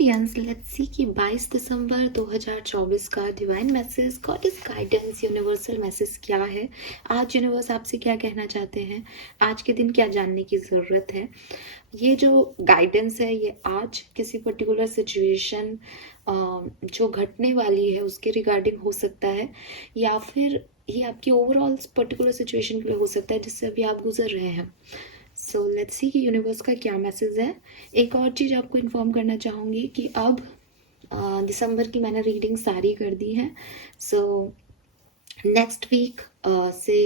Aquarians, let's see कि 22 दिसंबर 2024 का divine message, goddess guidance, universal message क्या है। आज यूनिवर्स आपसे क्या कहना चाहते हैं, आज के दिन क्या जानने की ज़रूरत है। ये जो गाइडेंस है ये आज किसी पर्टिकुलर सिचुएशन जो घटने वाली है उसके रिगार्डिंग हो सकता है, या फिर ये आपकी ओवरऑल पर्टिकुलर सिचुएशन के लिए हो सकता है जिससे अभी आप गुजर रहे हैं। सो लेट्स सी कि यूनिवर्स का क्या मैसेज है। एक और चीज़ आपको इन्फॉर्म करना चाहूँगी कि अब दिसंबर की मैंने रीडिंग सारी कर दी है। सो नेक्स्ट वीक से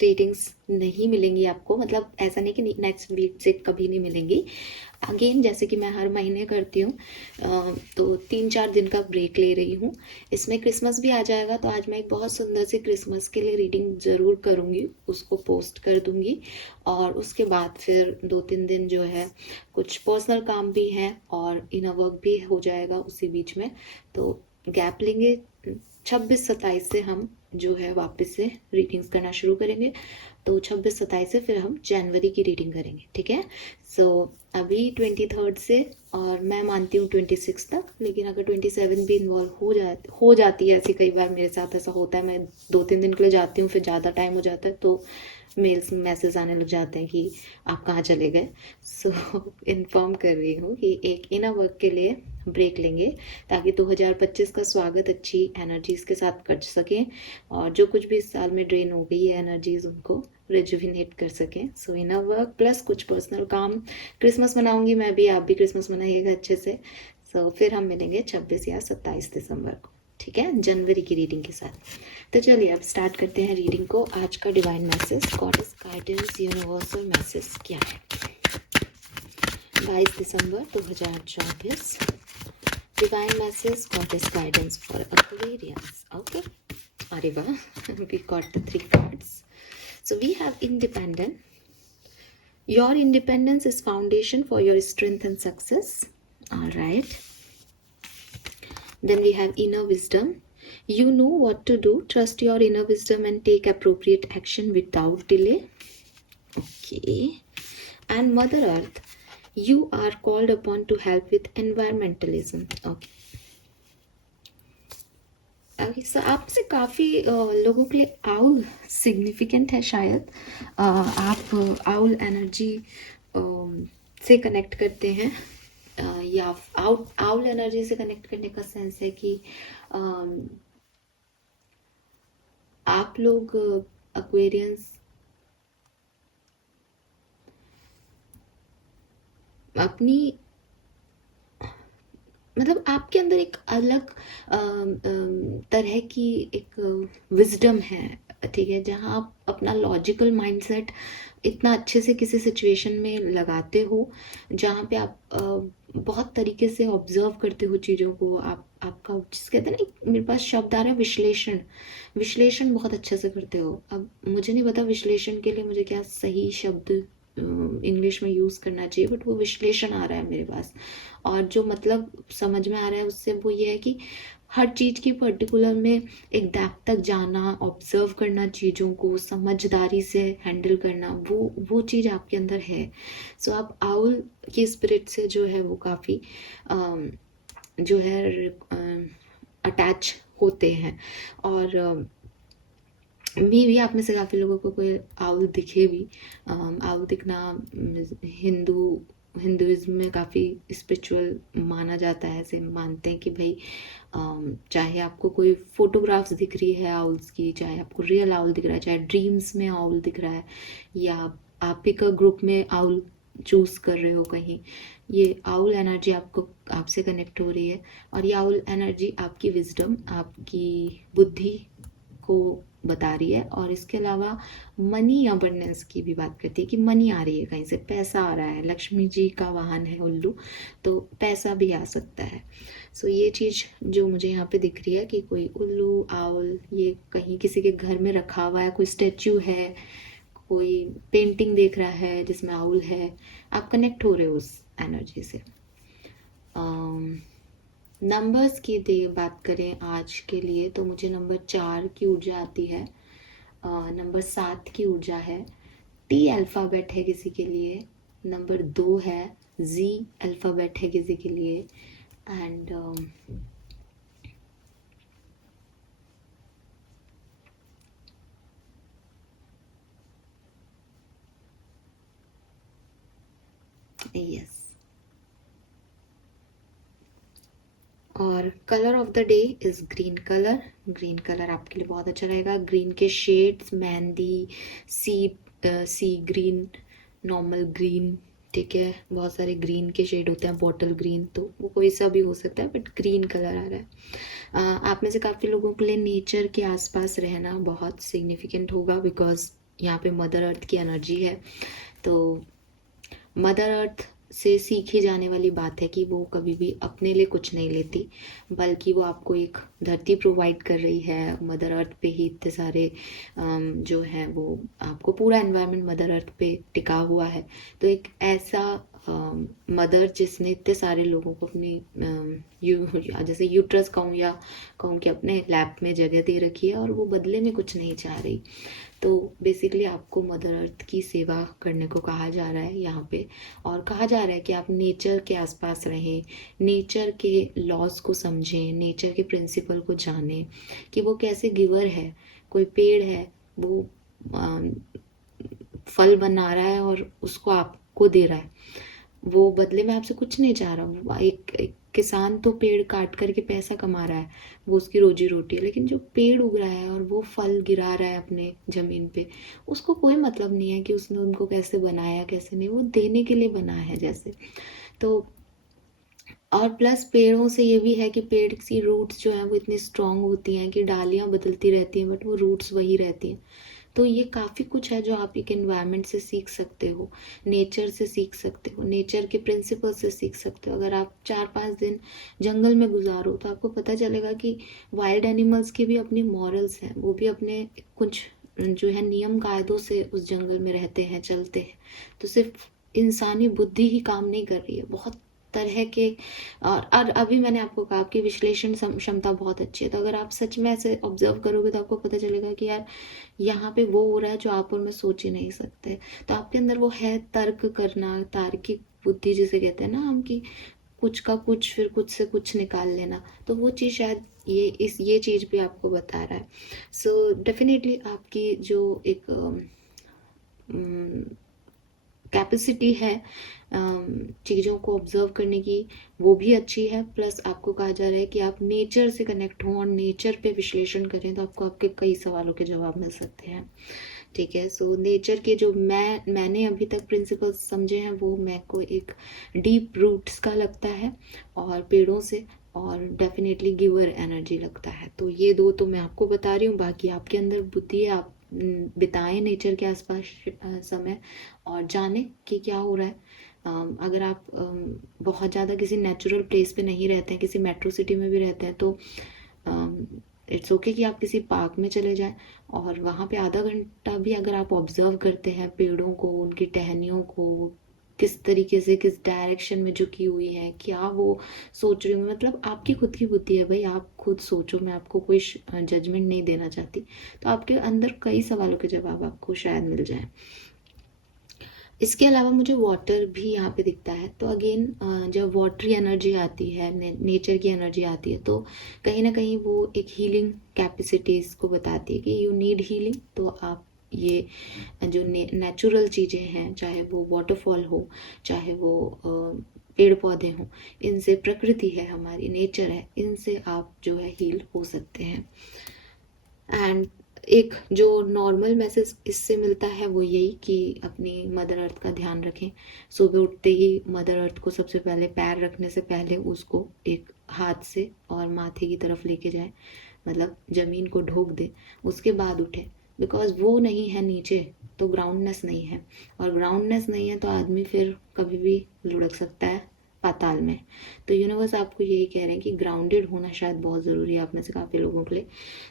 रीडिंग्स नहीं मिलेंगी आपको, मतलब ऐसा नहीं कि नेक्स्ट वीक से कभी नहीं मिलेंगी। अगेन जैसे कि मैं हर महीने करती हूँ, तो 3-4 दिन का ब्रेक ले रही हूँ। इसमें क्रिसमस भी आ जाएगा, तो आज मैं एक बहुत सुंदर सी क्रिसमस के लिए रीडिंग ज़रूर करूँगी, उसको पोस्ट कर दूँगी। और उसके बाद फिर 2-3 दिन जो है कुछ पर्सनल काम भी हैं और इनर वर्क भी हो जाएगा उसी बीच में, तो गैप लेंगे। 26-27 से हम जो है वापस से रीडिंग्स करना शुरू करेंगे, तो 26-27 से फिर हम जनवरी की रीडिंग करेंगे, ठीक है। सो अभी 23 से, और मैं मानती हूँ 26 तक, लेकिन अगर 27 भी इन्वॉल्व हो जाती है, ऐसी कई बार मेरे साथ ऐसा होता है, मैं 2-3 दिन के लिए जाती हूँ फिर ज़्यादा टाइम हो जाता है तो मेल्स मैसेज आने लग जाते हैं कि आप कहाँ चले गए। सो इन्फॉर्म कर रही हूँ कि एक इनर वर्क के लिए ब्रेक लेंगे, ताकि 2025 का स्वागत अच्छी एनर्जीज़ के साथ कर सकें, और जो कुछ भी इस साल में ड्रेन हो गई है एनर्जीज़ उनको रिजुविनेट कर सकें। सो इनर वर्क प्लस कुछ पर्सनल काम। क्रिसमस मनाऊंगी मैं भी, आप भी क्रिसमस मनाइएगा अच्छे से। सो फिर हम मिलेंगे 26 या 27 दिसंबर को, ठीक है, जनवरी की रीडिंग के साथ। तो चलिए अब स्टार्ट करते हैं रीडिंग को। आज का divine message, goddess guidance, universal message क्या है। 22 दिसंबर 2024, divine message, goddess guidance for Aquarians. Okay, अरे वाह, we got the 3 cards. So we have independent. Your independence is foundation for your strength and success. All right. Then we have inner wisdom. You know what to do. Trust your inner wisdom and take appropriate action without delay. Okay. And Mother Earth, you are called upon to help with environmentalism. Okay. So आप से काफ़ी लोगों के लिए owl significant है शायद। आप owl energy से कनेक्ट करते हैं, या आउल एनर्जी से कनेक्ट करने का सेंस है कि आप लोग एक्वेरियंस अपनी, मतलब आपके अंदर एक अलग तरह की एक विजडम है, ठीक है, जहाँ आप अपना लॉजिकल माइंडसेट इतना अच्छे से किसी सिचुएशन में लगाते हो, जहाँ पे आप बहुत तरीके से ऑब्जर्व करते हो चीज़ों को। आपका जिस कहते हैं ना, मेरे पास शब्द आ रहा है विश्लेषण बहुत अच्छे से करते हो। अब मुझे नहीं पता विश्लेषण के लिए मुझे क्या सही शब्द इंग्लिश में यूज़ करना चाहिए, बट वो विश्लेषण आ रहा है मेरे पास, और जो मतलब समझ में आ रहा है उससे वो ये है कि हर चीज़ की पर्टिकुलर में एक डेप्थ तक जाना, ऑब्जर्व करना, चीज़ों को समझदारी से हैंडल करना, वो चीज़ आपके अंदर है। सो आप आउल की स्पिरिट से जो है वो काफ़ी जो है अटैच होते हैं। और मे भी आप में से काफ़ी लोगों को कोई आउल दिखे भी। आउल दिखना हिंदुइज्म में काफ़ी स्पिरिचुअल माना जाता है। ऐसे मानते हैं कि भाई चाहे आपको कोई फोटोग्राफ्स दिख रही है आउल्स की, चाहे आपको रियल आउल दिख रहा है, चाहे ड्रीम्स में आउल दिख रहा है, या आप एक ग्रुप में आउल चूज़ कर रहे हो कहीं, ये आउल एनर्जी आपसे कनेक्ट हो रही है। और ये आउल एनर्जी आपकी विजडम, आपकी बुद्धि को बता रही है। और इसके अलावा मनी अबंडेंस की भी बात करती है कि मनी आ रही है, कहीं से पैसा आ रहा है। लक्ष्मी जी का वाहन है उल्लू, तो पैसा भी आ सकता है। सो ये चीज़ जो मुझे यहाँ पे दिख रही है कि कोई उल्लू, आउल, ये कहीं किसी के घर में रखा हुआ है, कोई स्टैचू है, कोई पेंटिंग देख रहा है जिसमें आउल है, आप कनेक्ट हो रहे हो उस एनर्जी से। नंबर्स की बात करें आज के लिए, तो मुझे नंबर 4 की ऊर्जा आती है, नंबर 7 की ऊर्जा है, टी अल्फ़ाबेट है किसी के लिए, नंबर 2 है, जी अल्फ़ाबेट है किसी के लिए, एंड यस, और colour of the day is green colour. Green colour आपके लिए बहुत अच्छा रहेगा। ग्रीन के शेड्स मेहंदी, सी सी ग्रीन, नॉर्मल ग्रीन, ठीक है, बहुत सारे ग्रीन के शेड होते हैं, बॉटल ग्रीन, तो वो कोई सा भी हो सकता है, बट ग्रीन कलर आ रहा है। आप में से काफ़ी लोगों के लिए नेचर के आसपास रहना बहुत सिग्निफिकेंट होगा, बिकॉज यहाँ पे मदर अर्थ की एनर्जी है। तो मदर अर्थ से सीखी जाने वाली बात है कि वो कभी भी अपने लिए कुछ नहीं लेती, बल्कि वो आपको एक धरती प्रोवाइड कर रही है। मदर अर्थ पे ही इतने सारे जो है वो आपको पूरा एनवायरनमेंट मदर अर्थ पे टिका हुआ है। तो एक ऐसा मदर जिसने इतने सारे लोगों को अपनी जैसे यूट्रस कहूँ या कहूँ कि अपने लैब में जगह दे रखी है, और वो बदले में कुछ नहीं चाह रही। तो बेसिकली आपको मदर अर्थ की सेवा करने को कहा जा रहा है यहाँ पे, और कहा जा रहा है कि आप नेचर के आसपास रहें, नेचर के लॉज को समझें, नेचर के प्रिंसिपल को जानें कि वो कैसे गिवर है। कोई पेड़ है, वो फल बना रहा है और उसको आपको दे रहा है, वो बदले में आपसे कुछ नहीं चाह रहा। एक किसान तो पेड़ काट करके पैसा कमा रहा है, वो उसकी रोजी रोटी है, लेकिन जो पेड़ उग रहा है और वो फल गिरा रहा है अपने ज़मीन पे, उसको कोई मतलब नहीं है कि उसने उनको कैसे बनाया कैसे नहीं, वो देने के लिए बना है जैसे। तो और प्लस पेड़ों से ये भी है कि पेड़ की रूट्स जो हैं वो इतनी स्ट्रांग होती हैं कि डालियाँ बदलती रहती हैं, बट वो रूट्स वही रहती हैं। तो ये काफ़ी कुछ है जो आप एक एनवायरनमेंट से सीख सकते हो, नेचर से सीख सकते हो, नेचर के प्रिंसिपल से सीख सकते हो। अगर आप 4-5 दिन जंगल में गुजारो तो आपको पता चलेगा कि वाइल्ड एनिमल्स के भी अपनी मॉरल्स हैं, वो भी अपने कुछ जो है नियम कायदों से उस जंगल में रहते हैं, चलते हैं। तो सिर्फ इंसानी बुद्धि ही काम नहीं कर रही है, बहुत तरह के। और अभी मैंने आपको कहा आपकी विश्लेषण क्षमता बहुत अच्छी है, तो अगर आप सच में ऐसे ऑब्जर्व करोगे तो आपको पता चलेगा कि यार यहाँ पे वो हो रहा है जो आप और मैं सोच ही नहीं सकते। तो आपके अंदर वो है तर्क करना, तार्किक बुद्धि जिसे कहते हैं ना हम, कि कुछ का कुछ फिर कुछ से कुछ निकाल लेना, तो वो चीज़ शायद ये चीज़ भी आपको बता रहा है। सो डेफिनेटली आपकी जो एक कैपेसिटी है चीज़ों को ऑब्जर्व करने की, वो भी अच्छी है। प्लस आपको कहा जा रहा है कि आप नेचर से कनेक्ट हों और नेचर पे विश्लेषण करें, तो आपको आपके कई सवालों के जवाब मिल सकते हैं, ठीक है। सो नेचर के जो मैंने अभी तक प्रिंसिपल्स समझे हैं, वो मेरे को एक डीप रूट्स का लगता है, और पेड़ों से, और डेफिनेटली गिवर एनर्जी लगता है। तो ये दो तो मैं आपको बता रही हूँ, बाकी आपके अंदर बुद्धि है, आप बिताएं नेचर के आसपास समय, और जाने कि क्या हो रहा है। अगर आप बहुत ज़्यादा किसी नेचुरल प्लेस पे नहीं रहते हैं, किसी मेट्रो सिटी में भी रहते हैं, तो इट्स ओके कि आप किसी पार्क में चले जाएं, और वहाँ पे आधा घंटा भी अगर आप ऑब्जर्व करते हैं पेड़ों को, उनकी टहनियों को, किस तरीके से किस डायरेक्शन में झुकी हुई है, क्या वो सोच रही हूँ, मतलब आपकी खुद की बुद्धि है भाई, आप खुद सोचो, मैं आपको कोई जजमेंट नहीं देना चाहती। तो आपके अंदर कई सवालों के जवाब आपको शायद मिल जाए। इसके अलावा मुझे वाटर भी यहाँ पे दिखता है, तो अगेन जब वाटरी एनर्जी आती है, नेचर की एनर्जी आती है, तो कहीं ना कहीं वो एक हीलिंग कैपेसिटीज़ को बताती है कि यू नीड हीलिंग। तो आप ये जो नेचुरल चीज़ें हैं, चाहे वो वाटरफॉल हो, चाहे वो पेड़ पौधे हों, इनसे, प्रकृति है हमारी, नेचर है, इनसे आप जो है हील हो सकते हैं। एंड एक जो नॉर्मल मैसेज इससे मिलता है वो यही कि अपनी मदर अर्थ का ध्यान रखें। सुबह उठते ही मदर अर्थ को सबसे पहले पैर रखने से पहले उसको एक हाथ से और माथे की तरफ लेके जाए, मतलब ज़मीन को ढोक दे, उसके बाद उठे। बिकॉज वो नहीं है नीचे तो ग्राउंडनेस नहीं है, और ग्राउंडनेस नहीं है तो आदमी फिर कभी भी लुढ़क सकता है पाताल में। तो यूनिवर्स आपको यही कह रहे हैं कि ग्राउंडेड होना शायद बहुत ज़रूरी है आप में से काफ़ी लोगों के लिए।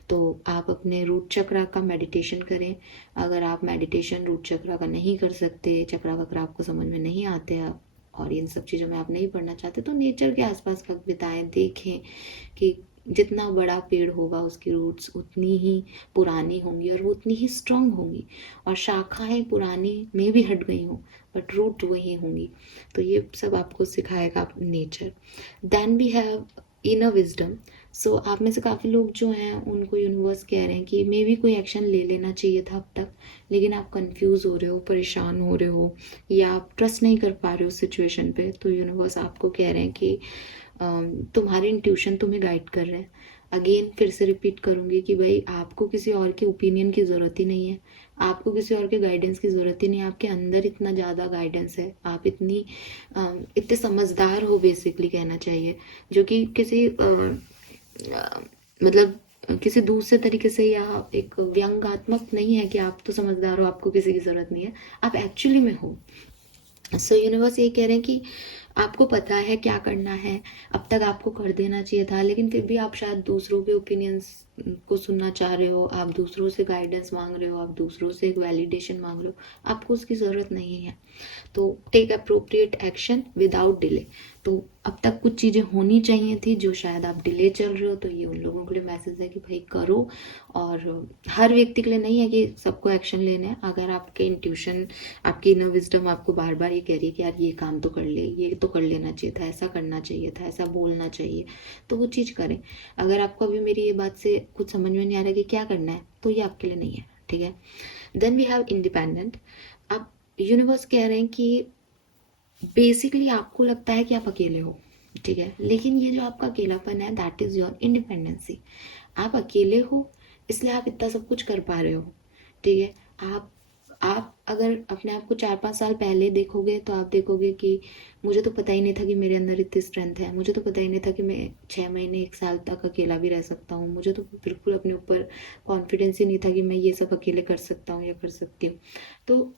तो आप अपने रूट चक्रा का मेडिटेशन करें। अगर आप मेडिटेशन रूट चक्रा का नहीं कर सकते, चक्रा वक्रा आपको समझ में नहीं आते आप, और इन सब चीज़ों में आप नहीं पढ़ना चाहते, तो नेचर के आसपास वक्त बिताएं, देखें कि जितना बड़ा पेड़ होगा उसकी रूट्स उतनी ही पुरानी होंगी और वो उतनी ही स्ट्रांग होंगी, और शाखाएं पुरानी में भी हट गई हों बट रूट वही होंगी। तो ये सब आपको सिखाएगा nature. Then we have inner wisdom. So आप में से काफ़ी लोग जो हैं उनको यूनिवर्स कह रहे हैं कि मे भी कोई एक्शन ले लेना चाहिए था अब तक, लेकिन आप कंफ्यूज हो रहे हो, परेशान हो रहे हो, या आप ट्रस्ट नहीं कर पा रहे हो सिचुएशन पे। तो यूनिवर्स आपको कह रहे हैं कि तुम्हारे इंट्यूशन तुम्हें गाइड कर रहे हैं। अगेन फिर से रिपीट करूँगी कि भाई आपको किसी और के ओपिनियन की ज़रूरत ही नहीं है, आपको किसी और के गाइडेंस की ज़रूरत ही नहीं है। आपके अंदर इतना ज़्यादा गाइडेंस है, आप इतने समझदार हो बेसिकली कहना चाहिए, जो कि किसी मतलब किसी दूसरे तरीके से या एक व्यंग्यात्मक नहीं है कि आप तो समझदार हो, आपको किसी की ज़रूरत नहीं है, आप एक्चुअली में हो। सो यूनिवर्स ये कह रहे हैं कि आपको पता है क्या करना है, अब तक आपको कर देना चाहिए था, लेकिन फिर भी आप शायद दूसरों के ओपिनियंस को सुनना चाह रहे हो, आप दूसरों से गाइडेंस मांग रहे हो, आप दूसरों से एक वैलिडेशन मांग रहे हो, आपको उसकी ज़रूरत नहीं है। तो take appropriate action without delay. तो अब तक कुछ चीज़ें होनी चाहिए थी जो शायद आप डिले चल रहे हो, तो ये उन लोगों के लिए मैसेज है कि भाई करो। और हर व्यक्ति के लिए नहीं है कि सबको एक्शन लेना है। अगर आपके इंट्यूशन, आपकी इनर विजडम आपको बार बार ये कह रही है कि यार ये काम तो कर ले, ये तो कर लेना चाहिए था, ऐसा करना चाहिए था, ऐसा बोलना चाहिए, तो वो चीज़ करें। अगर आपको अभी मेरी ये बात से कुछ समझ में नहीं आ रहा कि क्या करना है, तो ये आपके लिए नहीं है, ठीक है। Then we have independent. अब यूनिवर्स कह रहे हैं कि बेसिकली आपको लगता है कि आप अकेले हो, ठीक है, लेकिन ये जो आपका अकेलापन है दैट इज़ योर इंडिपेंडेंसी। आप अकेले हो इसलिए आप इतना सब कुछ कर पा रहे हो, ठीक है। आप अगर अपने आप को 4-5 साल पहले देखोगे तो आप देखोगे कि मुझे तो पता ही नहीं था कि मेरे अंदर इतनी स्ट्रेंथ है, मुझे तो पता ही नहीं था कि मैं 6 महीने 1 साल तक अकेला भी रह सकता हूँ, मुझे तो बिल्कुल अपने ऊपर कॉन्फिडेंस ही नहीं था कि मैं ये सब अकेले कर सकता हूँ या कर सकती हूँ। तो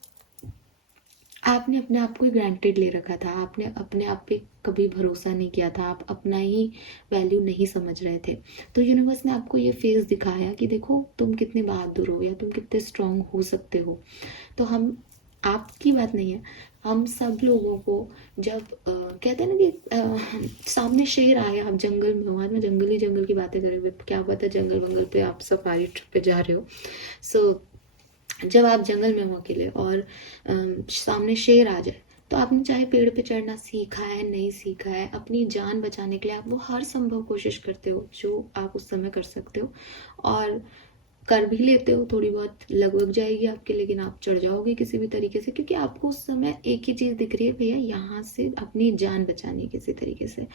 आपने अपने आप को ही ग्रांटेड ले रखा था, आपने अपने आप पे कभी भरोसा नहीं किया था, आप अपना ही वैल्यू नहीं समझ रहे थे। तो यूनिवर्स ने आपको ये फेस दिखाया कि देखो तुम कितने बहादुर हो या तुम कितने स्ट्रांग हो सकते हो। तो हम, आपकी बात नहीं है, हम सब लोगों को जब कहते हैं ना कि सामने शेर आए, आप जंगल में हो, आज मैं जंगल की बातें कर रही हूँ, क्या पता जंगल वंगल पे आप सफारी ट्रिप पे जा रहे हो। सो जब आप जंगल में हो अकेले और सामने शेर आ जाए, तो आपने चाहे पेड़ पे चढ़ना सीखा है नहीं सीखा है, अपनी जान बचाने के लिए आप वो हर संभव कोशिश करते हो जो आप उस समय कर सकते हो, और कर भी लेते हो। थोड़ी बहुत लगभग जाएगी आपके, लेकिन आप चढ़ जाओगे किसी भी तरीके से, क्योंकि आपको उस समय एक ही चीज़ दिख रही है, भैया यहाँ से अपनी जान बचानी किसी तरीके से।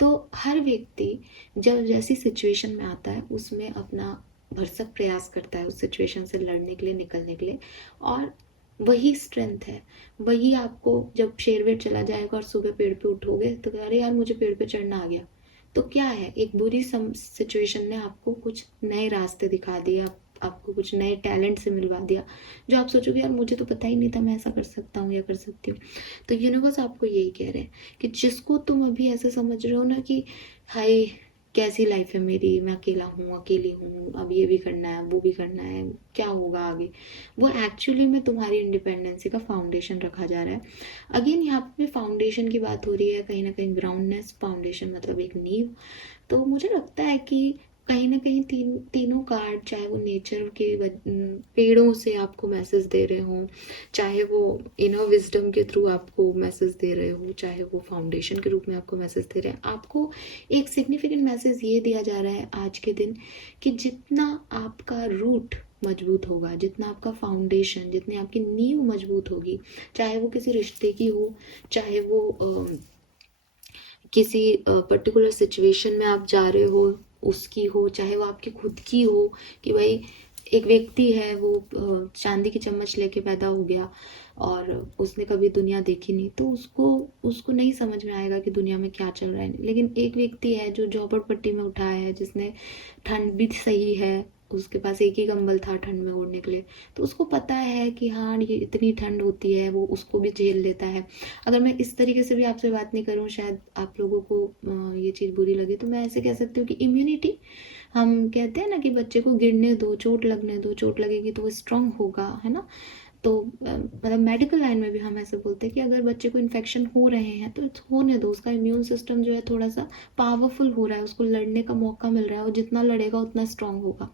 तो हर व्यक्ति जब जैसी सिचुएशन में आता है उसमें अपना भरसक प्रयास करता है उस सिचुएशन से लड़ने के लिए, निकलने के लिए, और वही स्ट्रेंथ है। वही आपको जब शेर वेर चला जाएगा और सुबह पेड़ पे उठोगे तो अरे यार मुझे पेड़ पे चढ़ना आ गया, तो क्या है, एक बुरी सिचुएशन ने आपको कुछ नए रास्ते दिखा दिए, आपको कुछ नए टैलेंट से मिलवा दिया, जो आप सोचोगे यार मुझे तो पता ही नहीं था मैं ऐसा कर सकता हूँ या कर सकती हूँ। तो यूनिवर्स आपको यही कह रहे हैं कि जिसको तुम अभी ऐसे समझ रहे हो ना कि हाय कैसी लाइफ है मेरी, मैं अकेला हूँ, अकेली हूँ, अब ये भी करना है, वो भी करना है, क्या होगा आगे, वो एक्चुअली में तुम्हारी इंडिपेंडेंसी का फाउंडेशन रखा जा रहा है। अगेन यहाँ पे फाउंडेशन की बात हो रही है, कहीं ना कहीं ग्राउंडनेस, फाउंडेशन मतलब एक नींव। तो मुझे लगता है कि कहीं ना कहीं तीनों कार्ड, चाहे वो नेचर के पेड़ों से आपको मैसेज दे रहे हों, चाहे वो इनर विजडम के थ्रू आपको मैसेज दे रहे हो, चाहे वो फाउंडेशन के रूप में आपको मैसेज दे रहे हैं, आपको एक सिग्निफिकेंट मैसेज ये दिया जा रहा है आज के दिन कि जितना आपका रूट मजबूत होगा, जितना आपका फाउंडेशन, जितनी आपकी नींव मजबूत होगी, चाहे वो किसी रिश्ते की हो, चाहे वो किसी पर्टिकुलर सिचुएशन में आप जा रहे हो उसकी हो, चाहे वो आपकी खुद की हो कि भाई एक व्यक्ति है वो चांदी की चम्मच लेके पैदा हो गया और उसने कभी दुनिया देखी नहीं, तो उसको उसको नहीं समझ में आएगा कि दुनिया में क्या चल रहा है। लेकिन एक व्यक्ति है जो झोपड़पट्टी में उठा है, जिसने ठंड भी सही है, उसके पास एक ही कंबल था ठंड में ओढ़ने के लिए, तो उसको पता है कि हाँ ये इतनी ठंड होती है, वो उसको भी झेल लेता है। अगर मैं इस तरीके से भी आपसे बात नहीं करूँ, शायद आप लोगों को ये चीज़ बुरी लगे, तो मैं ऐसे कह सकती हूँ कि इम्यूनिटी, हम कहते हैं ना कि बच्चे को गिरने दो, चोट लगने दो, चोट लगेगी तो वो स्ट्रांग होगा, है ना। तो मतलब मेडिकल लाइन में भी हम ऐसे बोलते हैं कि अगर बच्चे को इन्फेक्शन हो रहे हैं तो होने दो, उसका इम्यून सिस्टम जो है थोड़ा सा पावरफुल हो रहा है, उसको लड़ने का मौका मिल रहा है, और जितना लड़ेगा उतना स्ट्रांग होगा।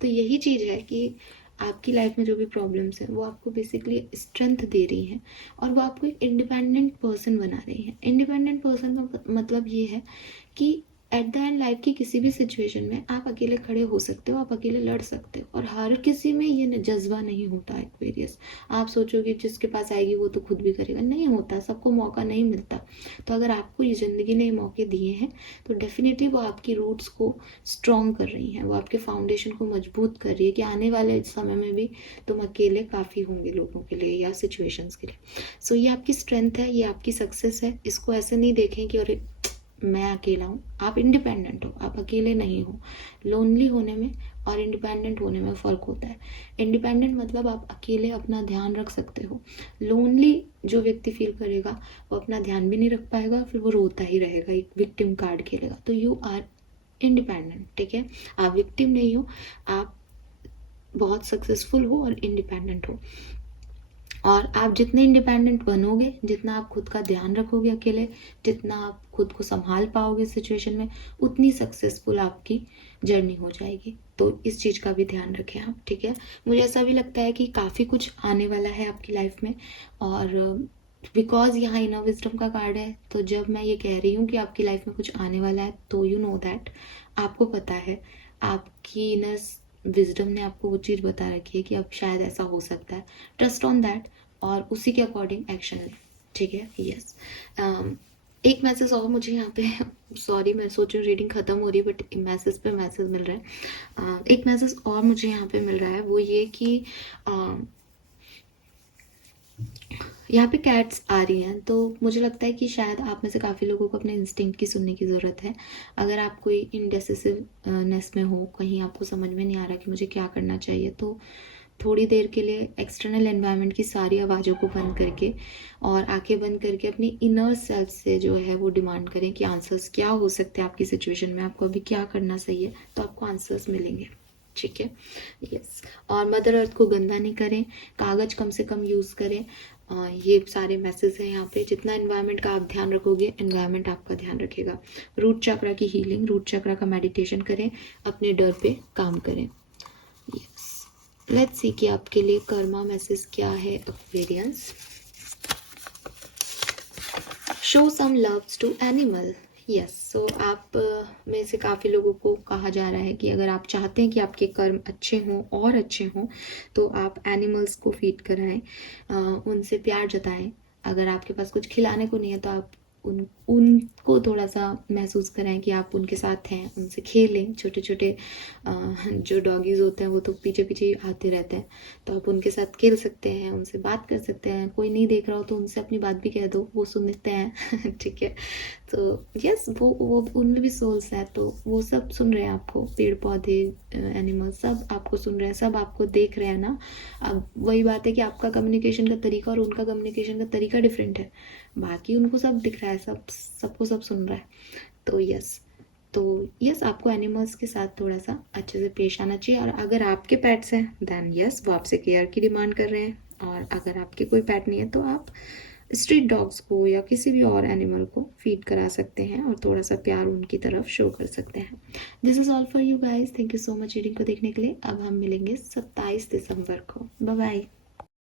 तो यही चीज़ है कि आपकी लाइफ में जो भी प्रॉब्लम्स हैं वो आपको बेसिकली स्ट्रेंथ दे रही हैं, और वो आपको एक इंडिपेंडेंट पर्सन बना रही हैं। इंडिपेंडेंट पर्सन का मतलब ये है कि एट द एंड लाइफ की किसी भी सिचुएशन में आप अकेले खड़े हो सकते हो, आप अकेले लड़ सकते हो, और हर किसी में ये जज्बा नहीं होता एक्वेरियस। आप सोचोगे जिसके पास आएगी वो तो खुद भी करेगा, नहीं होता, सबको मौका नहीं मिलता। तो अगर आपको ये ज़िंदगी ने मौके दिए हैं तो डेफिनेटली वो आपकी रूट्स को स्ट्रॉन्ग कर रही हैं, वो आपके फाउंडेशन को मजबूत कर रही है कि आने वाले समय में भी तुम अकेले काफ़ी होंगे लोगों के लिए या सिचुएशंस के लिए। सो ये आपकी स्ट्रेंथ है, ये आपकी सक्सेस है। इसको ऐसे नहीं देखें कि अरे मैं अकेला हूँ। आप इंडिपेंडेंट हो, आप अकेले नहीं हो। लोनली होने में और इंडिपेंडेंट होने में फ़र्क होता है। इंडिपेंडेंट मतलब आप अकेले अपना ध्यान रख सकते हो। लोनली जो व्यक्ति फील करेगा वो अपना ध्यान भी नहीं रख पाएगा, फिर वो रोता ही रहेगा, एक विक्टिम कार्ड खेलेगा। तो यू आर इंडिपेंडेंट, ठीक है। आप विक्टिम नहीं हो, आप बहुत सक्सेसफुल हो और इंडिपेंडेंट हो। और आप जितने इंडिपेंडेंट बनोगे, जितना आप खुद का ध्यान रखोगे अकेले, जितना आप खुद को संभाल पाओगे सिचुएशन में, उतनी सक्सेसफुल आपकी जर्नी हो जाएगी। तो इस चीज़ का भी ध्यान रखें आप, ठीक है। मुझे ऐसा भी लगता है कि काफ़ी कुछ आने वाला है आपकी लाइफ में, और बिकॉज यहाँ इनर विजडम का कार्ड है, तो जब मैं ये कह रही हूँ कि आपकी लाइफ में कुछ आने वाला है, तो यू नो दैट आपको पता है, आपकी इनर विजडम ने आपको वो चीज़ बता रखी है कि अब शायद ऐसा हो सकता है। ट्रस्ट ऑन दैट और उसी के अकॉर्डिंग एक्शन लें, ठीक है। यस, एक मैसेज और मुझे यहाँ पे सॉरी मैं सोच रही हूँ रीडिंग ख़त्म हो रही है, बट मैसेज पे मैसेज मिल रहा है। एक मैसेज और मुझे यहाँ पे मिल रहा है, वो ये कि यहाँ पे कैट्स आ रही हैं, तो मुझे लगता है कि शायद आप में से काफ़ी लोगों को अपने इंस्टिंक्ट की सुनने की ज़रूरत है। अगर आप कोई इंडेसिसिवनेस में हो, कहीं आपको समझ में नहीं आ रहा कि मुझे क्या करना चाहिए, तो थोड़ी देर के लिए एक्सटर्नल एनवायरनमेंट की सारी आवाज़ों को बंद करके और आंखें बंद करके अपनी इनर सेल्फ से जो है वो डिमांड करें कि आंसर्स क्या हो सकते हैं आपकी सिचुएशन में, आपको अभी क्या करना सही है, तो आपको आंसर्स मिलेंगे, ठीक है। यस, और मदर अर्थ को गंदा नहीं करें, कागज़ कम से कम यूज़ करें। ये सारे मैसेज हैं यहाँ पे। जितना एनवायरनमेंट का आप ध्यान रखोगे, एनवायरनमेंट आपका ध्यान रखेगा। रूट चक्रा की हीलिंग, रूट चक्रा का मेडिटेशन करें, अपने डर पे काम करें। यस, लेट्स सी कि आपके लिए कर्मा मैसेज क्या है Aquarians. Show some loves to animal. Yes, so आप में से काफ़ी लोगों को कहा जा रहा है कि अगर आप चाहते हैं कि आपके कर्म अच्छे हों और अच्छे हों, तो आप एनिमल्स को फीड कराएं, उनसे प्यार जताएं। अगर आपके पास कुछ खिलाने को नहीं है तो आप उनको थोड़ा सा महसूस कराएं कि आप उनके साथ हैं, उनसे खेलें। छोटे छोटे जो डॉगीज़ होते हैं वो तो पीछे पीछे ही आते रहते हैं, तो आप उनके साथ खेल सकते हैं, उनसे बात कर सकते हैं। कोई नहीं देख रहा हो तो उनसे अपनी बात भी कह दो, वो सुनते हैं ठीक है। तो यस, वो उनमें भी सोल्स है, तो वो सब सुन रहे हैं आपको। पेड़ पौधे, एनिमल, सब आपको सुन रहे हैं, सब आपको देख रहे हैं ना। अब वही बात है कि आपका कम्युनिकेशन का तरीका और उनका कम्युनिकेशन का तरीका डिफरेंट है, बाकी उनको सब दिख रहा है, सबको सब सुन रहा है। तो यस आपको एनिमल्स के साथ थोड़ा सा अच्छे से पेश आना चाहिए। और अगर आपके पेट्स हैं देन यस वो आपसे केयर की डिमांड कर रहे हैं, और अगर आपके कोई पेट नहीं है तो आप स्ट्रीट डॉग्स को या किसी भी और एनिमल को फीड करा सकते हैं और थोड़ा सा प्यार उनकी तरफ शो कर सकते हैं। This is all for you guys, thank you so much reading को देखने के लिए। अब हम मिलेंगे 27 दिसंबर को। Bye bye.